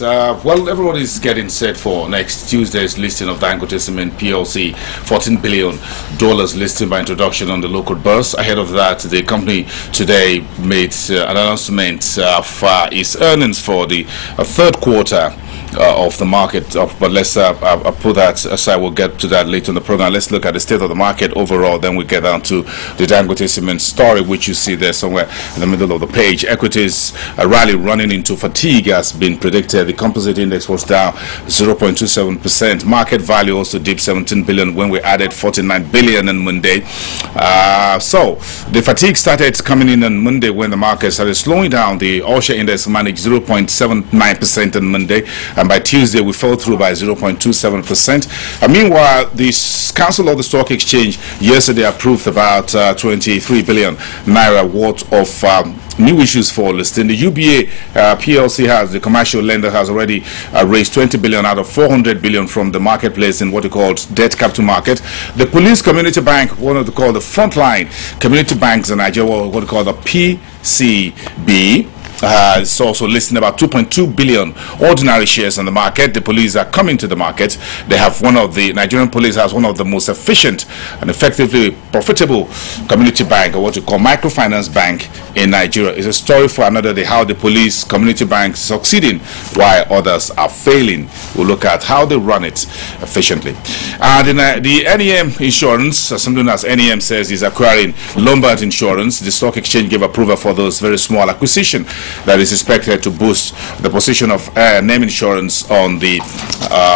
Well, everybody's getting set for next Tuesday's listing of Dangote Cement PLC, $14 billion listing by introduction on the local bourse. Ahead of that, the company today made an announcement of its earnings for the third quarter of the market. But let's put that aside. We'll get to that later in the program. Let's look at the state of the market overall. Then we get down to the Dangote Cement story, which you see there somewhere in the middle of the page. Equities rally running into fatigue has been predicted. The composite index was down 0.27%. Market value also dipped 17 billion when we added 49 billion on Monday. So the fatigue started coming in on Monday when the market started slowing down. The all-share index managed 0.79% on Monday. And by Tuesday, we fell through by 0.27%. Meanwhile, the Council of the Stock Exchange yesterday approved about 23 billion naira worth of new issues for listing. The UBA PLC the commercial lender, has already raised 20 billion out of 400 billion from the marketplace in what we call debt capital market. The Police Community Bank, one of the called the frontline community banks in Nigeria, what we call the PCB, it's also listing about 2.2 billion ordinary shares on the market. The police are coming to the market. They have Nigerian police has one of the most efficient and effectively profitable community bank, or what you call microfinance bank in Nigeria. It's a story for another day how the police community bank is succeeding while others are failing. We'll look at how they run it efficiently. And the NEM Insurance, something as NEM says, is acquiring Lombard Insurance. The stock exchange gave approval for those very small acquisition that is expected to boost the position of NEM Insurance on the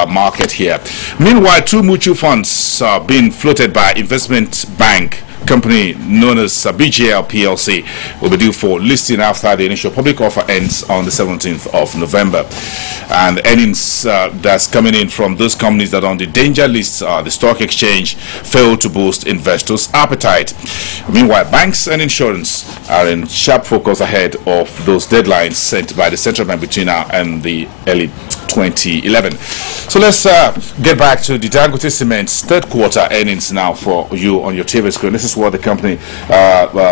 market here. Meanwhile, two mutual funds are being floated by investment bank company known as BGL PLC will be due for listing after the initial public offer ends on the 17th of November. And the earnings that's coming in from those companies that are on the danger list, the stock exchange, failed to boost investors' appetite. Meanwhile, banks and insurance are in sharp focus ahead of those deadlines set by the central bank between now and the early 2011. So let's get back to the Dangote Cement's third quarter earnings now for you on your TV screen. This is what the company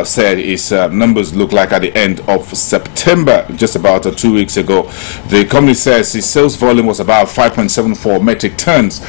said its numbers look like at the end of September, just about 2 weeks ago. The company says its sales volume was about 5.74 metric tons.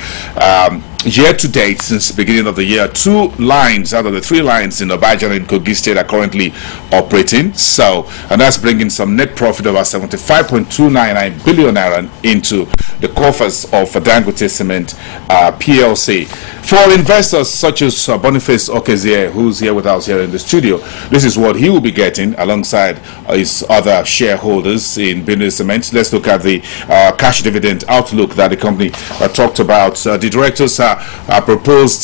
Year to date, since the beginning of the year, 2 lines out of the 3 lines in Obajan and Kogi State are currently operating. So, and that's bringing some net profit of about 75.299 billion naira into the coffers of Dangote Cement PLC. For investors such as Boniface Okezie, who's here with us here in the studio, this is what he will be getting alongside his other shareholders in Benue Cement. Let's look at the cash dividend outlook that the company talked about. The directors proposed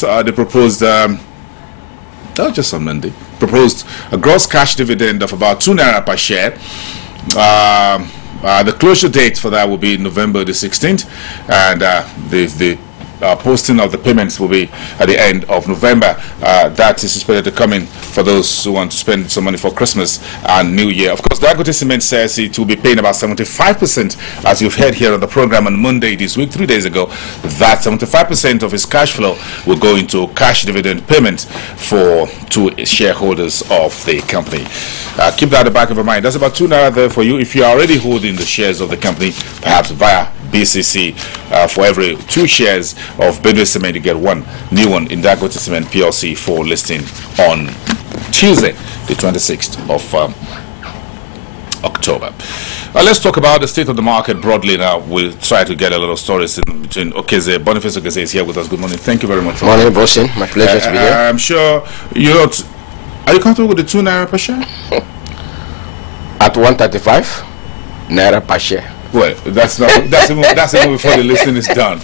just on Monday, proposed a gross cash dividend of about 2 naira per share. The closure date for that will be November the 16th, and the posting of the payments will be at the end of November. That is expected to come in for those who want to spend some money for Christmas and New Year. Of course, Dangote Cement says it will be paying about 75%, as you've heard here on the program on Monday this week, 3 days ago, that 75% of its cash flow will go into cash dividend payment to shareholders of the company. Keep that at the back of your mind. That's about 2 naira there for you if you are already holding the shares of the company, perhaps via BCC. For every 2 shares of Benue Cement, you get 1 new one in Dangote Cement PLC for listing on Tuesday, the 26th of October. Let's talk about the state of the market broadly now. We'll try to get a lot of stories in between. Okezie, Boniface Okezie is here with us. Good morning. Thank you very much. Morning, Bosin. My pleasure to be here. I'm sure you're not. Are you comfortable with the 2 naira per share? At 135 naira per share. Well, that's even before the listing is done.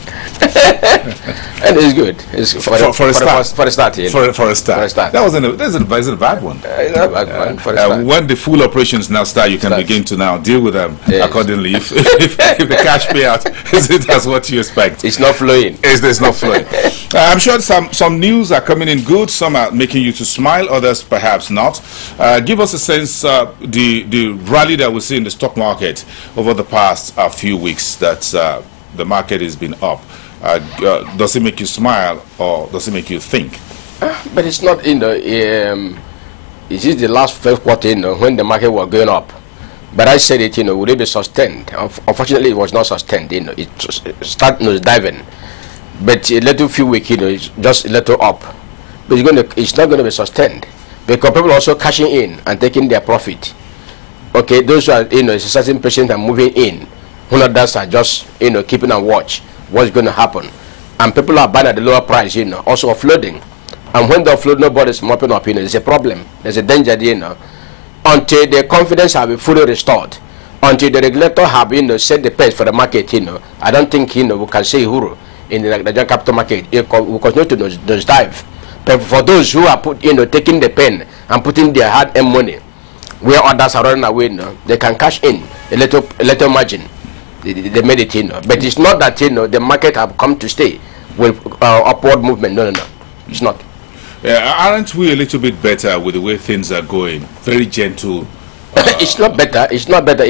And it's good. It's for a start. For a start. That wasn't a bad one. It's not a bad one. For a start. When the full operations now start, you can begin to now deal with them accordingly. If the cash payout isn't as what you expect, it's not flowing. It's not flowing. I'm sure some news are coming in good. Some are making you to smile. Others perhaps not. Give us a sense. The rally that we see in the stock market over the past few weeks, that the market has been up. Does it make you smile or does it make you think? But it's not in the. It is the last first quarter when the market was going up. But I said it, would it be sustained? Unfortunately, it was not sustained. It started diving, but a little few weeks, it's just a little up. But it's not going to be sustained because people are also cashing in and taking their profit. Okay, those who are, a certain percent are moving in. Others are just, keeping a watch what's going to happen, and people are buying at the lower price, also offloading. And when they offload, nobody's mopping up. It's a problem. There's a danger, until the confidence have been fully restored, until the regulator have set the pace for the market. I don't think we can say huru in the Nigerian capital market. We continue to nosedive. But for those who are taking the pen and putting their hard-earned money, where others are running away, they can cash in a little margin. They made it, but it's not that the market have come to stay with upward movement. No, it's not. Aren't we a little bit better with the way things are going? Very gentle. It's not better. It's not better,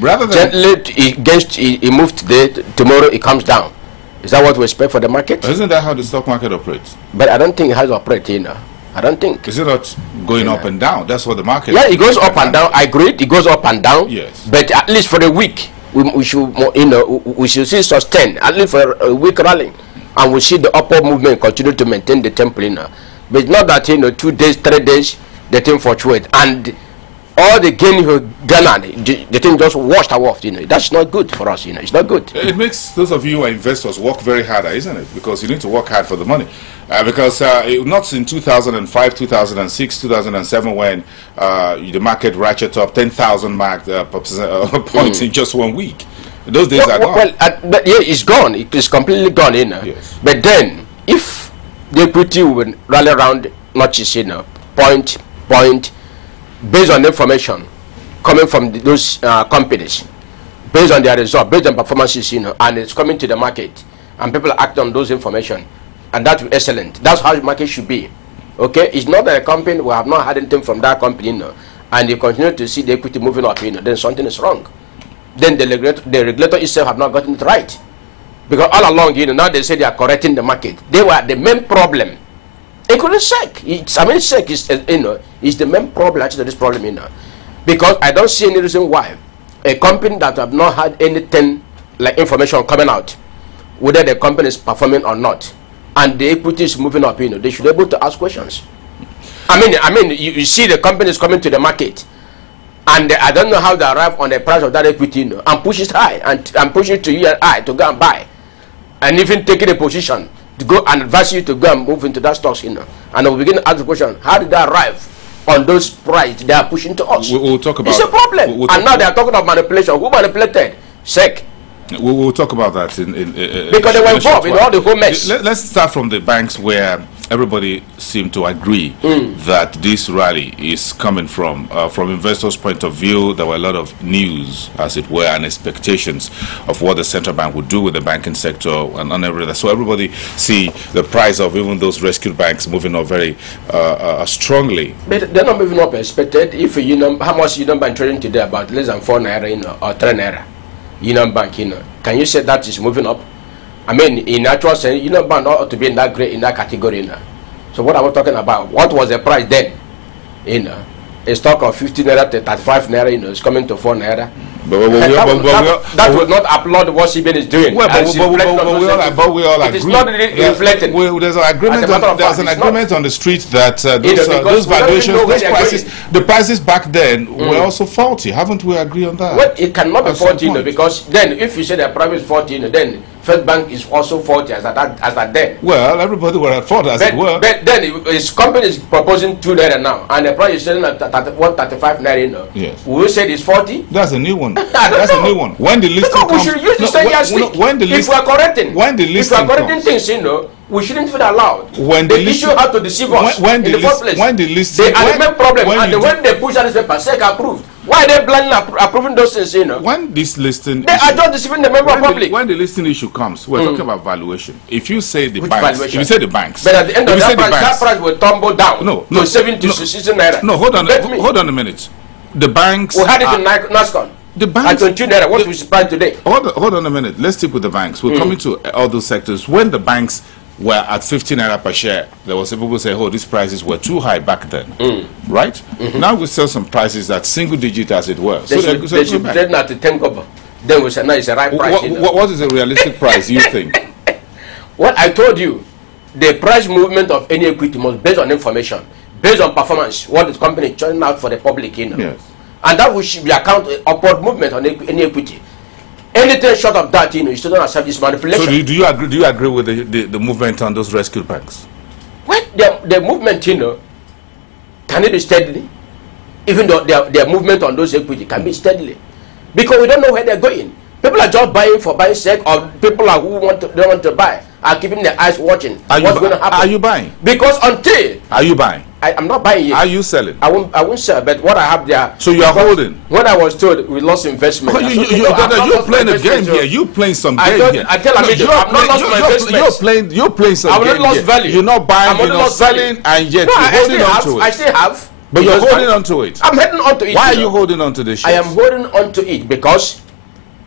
Rather than gently, it moved today. Tomorrow it comes down. Is that what we expect for the market? Isn't that how the stock market operates? But I don't think it has to operate, I don't think. Is it not going up and down? That's what the market. Yeah, it goes up and down. I agree. It goes up and down. Yes. But at least for the week, we should, we should see sustain at least for a week rally, and we see the upward movement continue to maintain the tempo, But it's not that 2 days, 3 days, the thing fluctuates, and all the gain you garnered, the thing just washed off. That's not good for us. It's not good. It makes those of you who are investors work very harder, isn't it? Because you need to work hard for the money. Because not in 2005, 2006, 2007 when the market ratcheted up 10,000 points in just 1 week. Those days are gone. Well, but yeah, it's gone. It is completely gone. Yes. But then, if the equity will rally around notches, point, based on information coming from those companies, based on their result, based on performances, and it's coming to the market, and people act on those information, and that's excellent. That's how the market should be. Okay, it's not that a company will have not had anything from that company, and you continue to see the equity moving up, then something is wrong. Then the regulator itself have not gotten it right, because all along, now they say they are correcting the market. They were the main problem. Including SEC. SEC is, is the main problem actually this problem, because I don't see any reason why a company that have not had anything like information coming out, whether the company is performing or not, and the equity is moving up, they should be able to ask questions. I mean, you see the company is coming to the market, and I don't know how they arrive on the price of that equity, and push it high, and push it to you and I to go and buy, and even taking a position to go and advise you to go and move into that stocks, and we'll begin to ask the question: how did they arrive on those prices they are pushing to us? We'll talk about. It's a problem, and now they are talking about manipulation. Who manipulated? SEC. We'll talk about that in because they were involved in all the whole mess. Let's start from the banks, where everybody seemed to agree that this rally is coming from investors' point of view. There were a lot of news, as it were, and expectations of what the central bank would do with the banking sector and everything. So everybody see the price of even those rescued banks moving up very strongly. But they're not moving up expected. If how much Union Bank trading today, about less than 4 naira, or 3 naira. Union Bank, can you say that is moving up? I mean, in actual sense, Union Bank ought to be in that grade, in that category. So what are we talking about? What was the price then? A stock of 50 naira to 35 naira, is coming to 4 naira. That would not applaud what CBN is doing. Well, but we all agree. It is not really reflecting. There's an agreement. There's an agreement on the street that those valuations, the prices back then were also faulty. Haven't we agreed on that? Well, it cannot be faulty, because then if you say the price is faulty, then First Bank is also faulty as at then. Well, everybody were at fault as it were. But then his company is proposing 2 naira now, and the price is selling at 135 naira. Yes. We will say it's 40. That's a new one. That's a new one. When the listing comes, we should use the same yardstick. If we are correcting, things, we shouldn't feel allowed. When the issue had to deceive us in the first place. When the listing, they are the main problem, and when they push out this paper, SEC approved. Why are they blindly approving those things? When this listing, they are just deceiving the member public. When the listing issue comes, we're talking about valuation. If you say the banks, if you say the banks, but at the end of that price will tumble down. To 7 to 16 naira. No, hold on a minute. The banks. We had it in NASCON. The banks. At 22 naira. What we price today? Hold on a minute. Let's stick with the banks. We're coming to all those sectors. When the banks were at 50 naira per share, there was people who say, oh, these prices were too high back then, right? Now we sell some prices that single digit as it were. They should be trading at the 10 kobo. Then we say, no, it's a right price. What is a realistic price, you think? What I told you, the price movement of any equity must be based on information, based on performance, what the company is churning out for the public, Yes. And that should be account upward movement on any equity. Anything short of that, is still not service manipulation. So do you agree with the movement on those rescue banks? Well, the movement, can it be steadily? Even though their movement on those equity can be steadily, because we don't know where they're going. People are just buying for buying sake, or people who don't want to buy are keeping their eyes watching what's going to happen. Are you buying? Because until are you buying? I'm not buying it. Are you selling? I won't sell. But what I have there. So you are holding. When I was told we lost investment. You're playing a game here. You're playing some game here. I tell you, I'm not lost my investment. You're playing some game here. I'm not lost value. You're not buying. You're not selling, and yet you're holding on to it. I still have. But you're holding on to it. I'm holding on to it. Why are you holding on to this shit? I am holding on to it because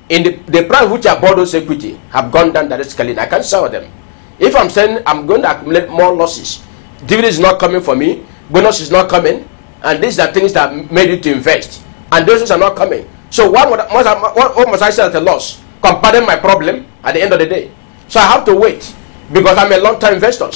in the price which I bought those equity have gone down drastically. I can't sell them. If I'm saying I'm going to accumulate more losses, dividend is not coming for me, bonus is not coming, and these are things that made you to invest, and those things are not coming. So what must I sell at a loss? Compounding my problem at the end of the day. So I have to wait because I'm a long-term investor,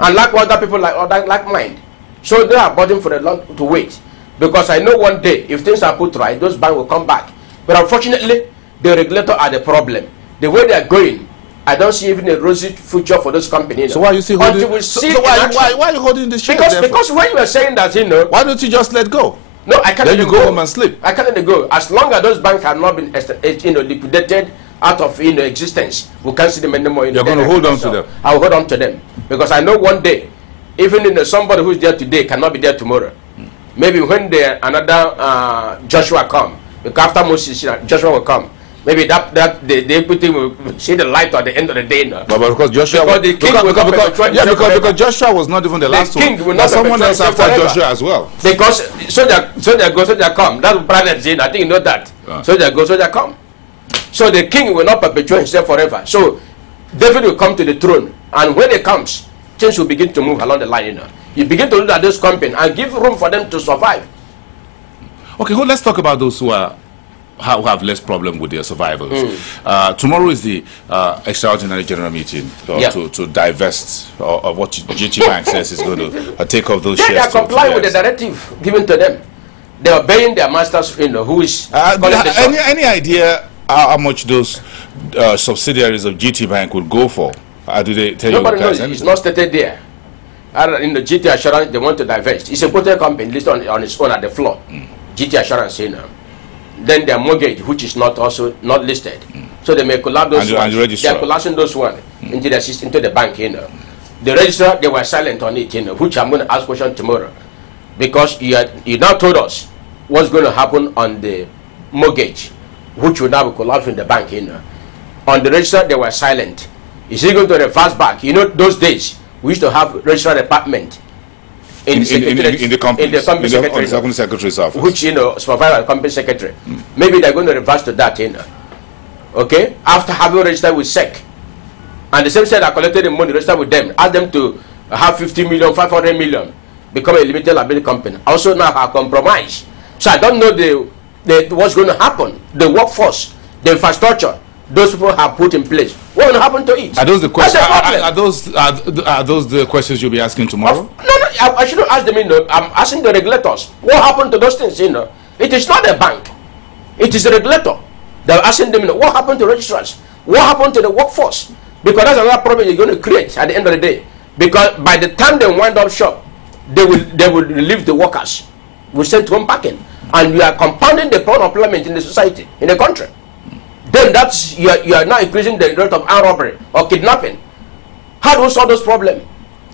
and like other people like mine. So they are burdened for a long to wait because I know one day if things are put right, those banks will come back. But unfortunately, the regulator are the problem. The way they are going, I don't see even a rosy future for those companies. So why are you still holding? Why are you holding this share? Because when you are saying that, why don't you just let go? No, I can't. Then you go home and sleep. I can't let go. As long as those banks have not been, liquidated out of existence, we can't see them anymore. You're going to hold on to them. I will hold on to them because I know one day, even somebody who's there today cannot be there tomorrow. Maybe when another Joshua come, because after Moses, Joshua will come. Maybe the equity will see the light at the end of the day now. But because Joshua, because Joshua was not even the last one. There's someone else after Joshua as well. Because soldier go, soldier come. That's brother saying. I think you know that. Soldier go, soldier come. So the king will not perpetuate himself forever. So David will come to the throne, and when it comes, things will begin to move along the line. You begin to look at those companies and give room for them to survive. Okay, well, let's talk about those who have less problem with their survivals. Tomorrow is the extraordinary general meeting to divest of what GT Bank says is going to take off those shares. They are complying with the directive given to them. They are obeying their masters, who is... any idea how much those subsidiaries of GT Bank would go for? Do they tell Nobody knows. It's not stated there. In the GT Assurance, they want to divest. It's a quoted company listed on its own at the floor. GT Assurance, Then their mortgage, which is not listed. So they may collapse those ones. They are collapsing those ones into the bank, The registrar, they were silent on it, which I'm going to ask question tomorrow. Because you now told us what's going to happen on the mortgage, which will now be collapsing the bank, On the register, they were silent. Is he going to reverse back? Those days, we used to have registrar department in the company secretary's office, which supervise the company secretary. Maybe they're going to reverse to that, Okay, after having registered with SEC, and the same said I collected the money, registered with them, ask them to have 50 million, 500 million, become a limited liability company. Also now have compromise. So I don't know what's going to happen. The workforce, the infrastructure, those people have put in place. What will happen to it? Are those the questions? Are those the questions you'll be asking tomorrow? No, I shouldn't ask them. I'm asking the regulators. What happened to those things? It is not the bank. It is the regulator. They're asking them. What happened to registrars? What happened to the workforce? Because that's another problem you're going to create at the end of the day. Because by the time they wind up shop, they will relieve the workers. We send home packing, and we are compounding the problem of employment in the society, in the country. Then you are now increasing the rate of armed robbery or kidnapping. How do we solve those problems?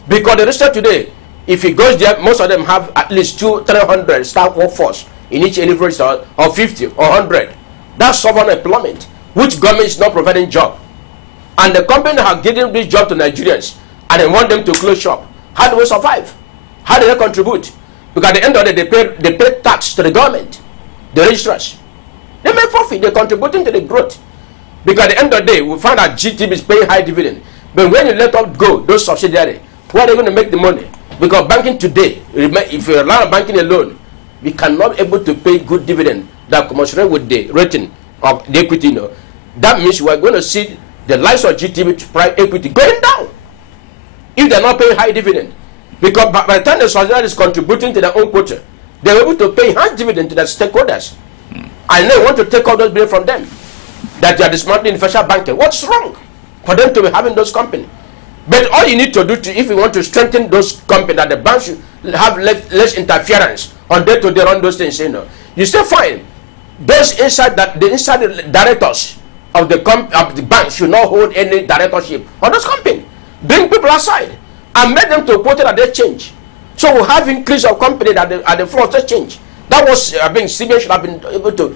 Because the register today, if it goes there, most of them have at least 200-300 staff workforce in each register, or 50 or 100. That's sovereign employment, which government is not providing job. And the company have given this job to Nigerians, and they want them to close shop. How do we survive? How do they contribute? Because at the end of the day, they pay tax to the government, the registrars. They make profit. They're contributing to the growth. Because at the end of the day, we find that GTB is paying high dividend. But when you let up go those subsidiaries, where are they going to make the money? Because banking today, if you rely on banking alone, we cannot be able to pay good dividend that commensurate with the rating of the equity. You know. That means we are going to see the likes of GTB private equity going down if they are not paying high dividend. Because by the time the subsidiary is contributing to their own quota, they are able to pay high dividend to their stakeholders. And they want to take all those bills from them. That they are dismantling financial banking. What's wrong for them to be having those companies? But all you need to do if you want to strengthen those companies, that the banks should have less interference on day-to-day on those things, you know. You say fine. Those inside the directors of the bank should not hold any directorship on those companies. Bring people aside and make them to a quota that they change. So we'll have increase of companies at the floor to change. That was CBN should have been able to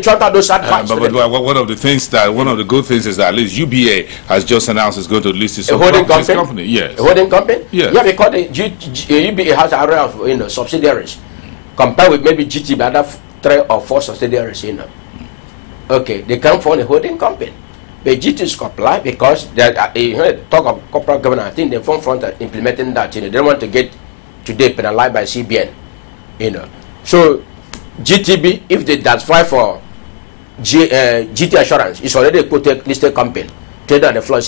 chart out those advice. But one of the good things is that at least UBA has just announced it's going to list its holding company. Yes. A holding company. Yes. Yeah, because the UBA has an array of subsidiaries, compared with maybe GTB other 3 or 4 subsidiaries. Okay, they come for a holding company. But GT is comply because they talk of corporate governance. I think the front are implementing that. They don't want to get today penalized by CBN. So GTB, if they file for GT Assurance, it's already a quoted listed company. Traded at the floor.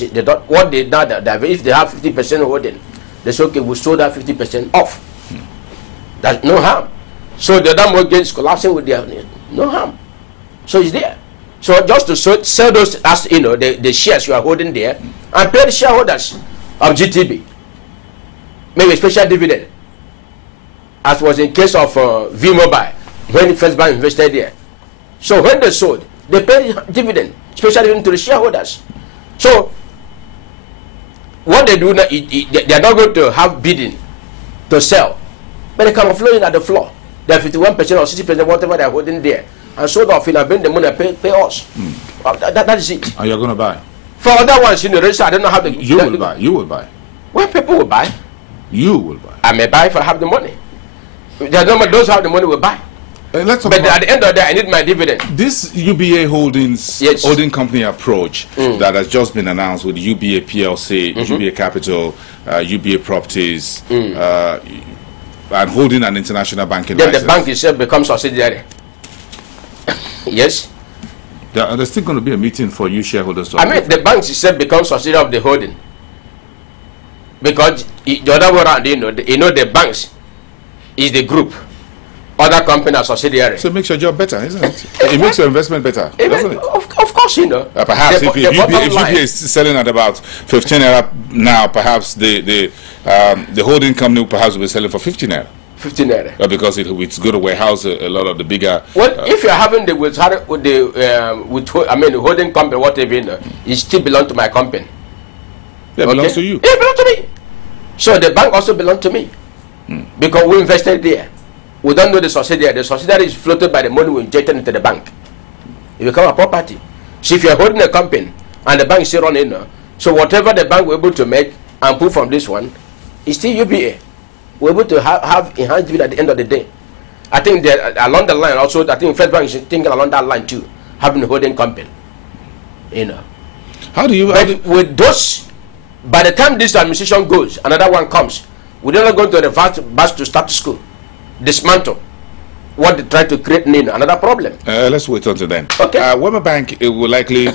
What they now that if they have 50% holding, they say okay, we sold that 50% off. That's no harm. So the other mortgage is collapsing with their no harm. So it's there. So just to sell those as the shares you are holding there and pay the shareholders of GTB maybe a special dividend, as was in case of V-Mobile when First Bank invested there. So when they sold, they paid dividend, special dividend to the shareholders. So what they do now, they are not going to have bidding to sell, but they come flowing at the floor. They are 51% or 60%, whatever they are holding there, and sold off and bring the money and pay us. That is it. And you're going to buy? For other ones, I don't know how to. You will buy. You will buy. Well, people will buy. You will buy. I may buy if I have the money. Those who have the money will buy. But at the end of the day, I need my dividend. This UBA Holdings holding company approach that has just been announced with UBA PLC, UBA Capital, UBA Properties, and holding an international banking license. Then the bank itself becomes subsidiary. Yes. There's still going to be a meeting for you shareholders to the bank itself becomes subsidiary of the holding. Because the other way around, the banks is the group. Other companies are subsidiary. So it makes your job better, isn't it? It makes your investment better, doesn't it? Of course, perhaps if UBA is selling at about 15 naira now, perhaps the holding company perhaps will be selling for 15 naira. 15 naira. Because it's going to warehouse a lot of the bigger. Well, if you're having the holding company, whatever, it still belongs to my company. It belongs to you. It belongs to me. So the bank also belongs to me because we invested there. We don't know the subsidiary. The subsidiary is floated by the money we injected into the bank. It becomes a property. So if you're holding a company and the bank is still running, so whatever the bank we're able to make and pull from this one, is still UBA. We're able to have enhanced dividend at the end of the day. I think that along the line also, I think First Bank is thinking along that line too, having a holding company. How do you? With those, by the time this administration goes, another one comes. We're not going to revert back to status school. Dismantle what they try to create another problem. Let's wait until then. Okay. Wema Bank will likely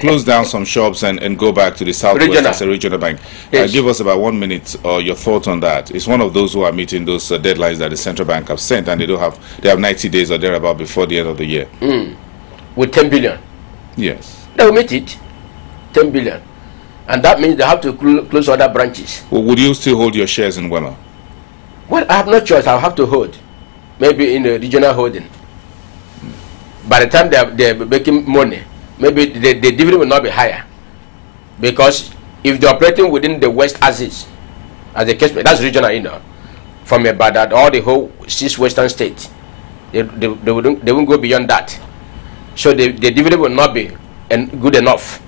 close down some shops and go back to the Southwest as a regional bank. Yes. Give us about 1 minute your thoughts on that. It's one of those who are meeting those deadlines that the central bank have sent, and they have 90 days or thereabout before the end of the year. With 10 billion. Yes. They will meet it. 10 billion. And that means they have to close other branches. Well, would you still hold your shares in Wema? Well, I have no choice. I'll have to hold. Maybe in a regional holding. By the time they're making money, maybe the dividend will not be higher. Because if they're operating within the West Axis, as the case, that's regional, from about all the whole 6 western states, they won't go beyond that. So the dividend will not be good enough.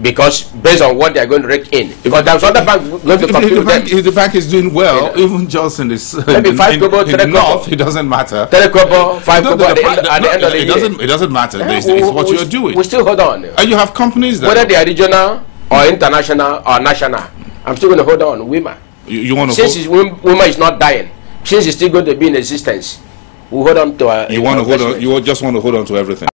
Because based on what they are going to rake in, because there's other banks going to compete with them. If the bank is doing well, even just in this maybe 5 kobo, 3 north, it doesn't matter. 3 kobo, 5 kobo at the end of the year. It doesn't matter. It's what you're doing. We still hold on. And you have companies that whether they are regional or international or national, I'm still going to hold on WIMA. You want to since WIMA is not dying, since it's still going to be in existence, we hold on to you want to hold on. You just want to hold on to everything.